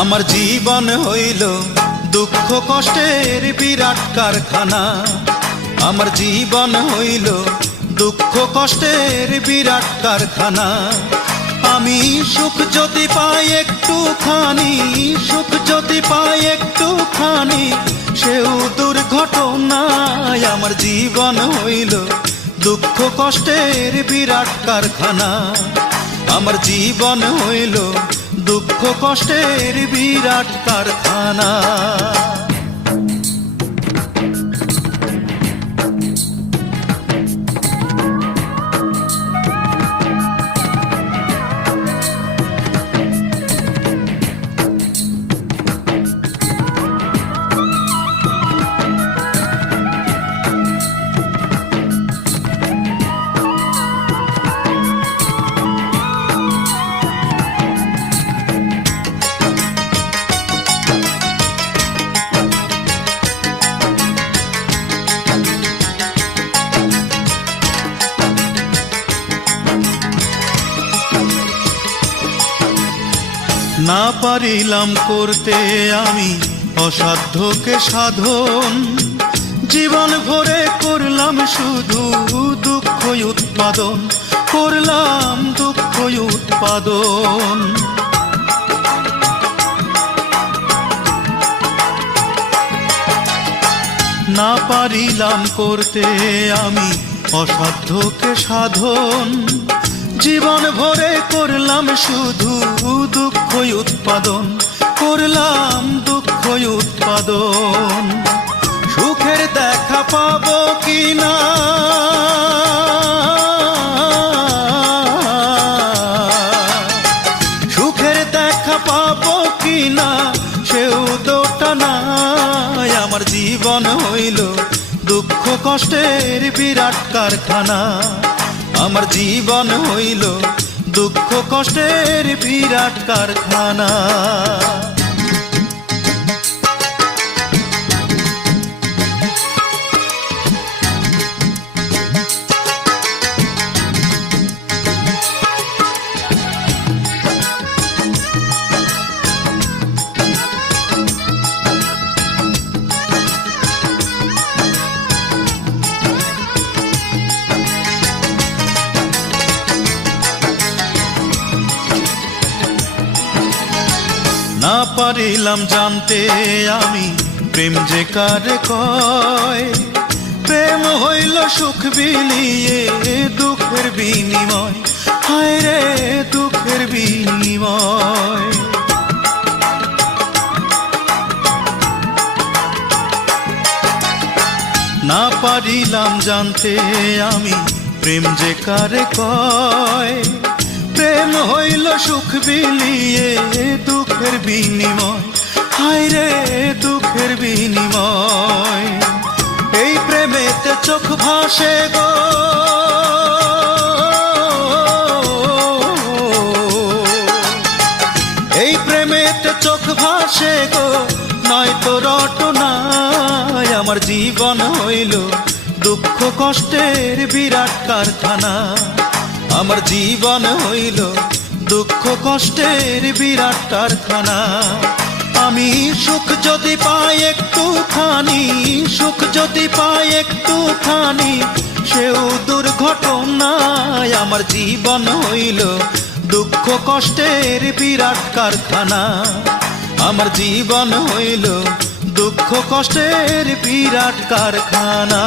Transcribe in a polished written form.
আমার জীবন হইল দুঃখ কষ্টের বিরাট কারখানা। আমার জীবন হইল দুঃখ কষ্টের বিরাট কারখানা। আমি সুখ যদি পাই একটুখানি, সুখ যদি পাই একটুখানি, সেও দুর্ঘটনায়। আমার জীবন হইল দুঃখ কষ্টের বিরাট কারখানা। আমার জীবন হইল দুঃখ কষ্টের বিরাট কারখানা। না পারিলাম করতে আমি অসাধ্যকে সাধন, জীবন ভরে করলাম শুধু দুঃখ উৎপাদন, করলাম দুঃখ উৎপাদন। না পারিলাম করতে আমি অসাধ্যকে সাধন, জীবন ভরে করলাম শুধু দুঃখ উৎপাদন, করলাম দুঃখ উৎপাদন। সুখের দেখা পাবো কিনা, সুখের দেখা পাবো কিনা, সেও দোটা নাই। আমার জীবন হইল দুঃখ কষ্টের বিরাট কারখানা। আমার জীবন হইল দুঃখ কষ্টের বিরাট কারখানা। না পারিলাম জানতে আমি প্রেম যে কারে কয়, প্রেম হইল সুখ বিলিয়ে দুঃখের বিনিময়, হায় রে দুঃখের বিনিময়। না পারিলাম জানতে আমি প্রেম যে কারে কয়, প্রেম হইল সুখ বিলিয়ে দুঃখের বিনিময়, হায় রে দুঃখের বিনিময়। এই প্রেমেতে চোখ ভাসে গো, এই প্রেমেতে চোখ ভাসে গো, নয়তো রটনায়। আমার জীবন হইল দুঃখ কষ্টের বিরাট কারখানা। আমার জীবন হইল দুঃখ কষ্টের বিরাট কারখানা। আমি সুখ যদি পাই একটুখানি, সুখ যদি পাই একটুখানি, সেও দুর্ঘটনায়। আমার জীবন হইল দুঃখ কষ্টের বিরাট কারখানা। আমার জীবন হইল দুঃখ কষ্টের বিরাট কারখানা।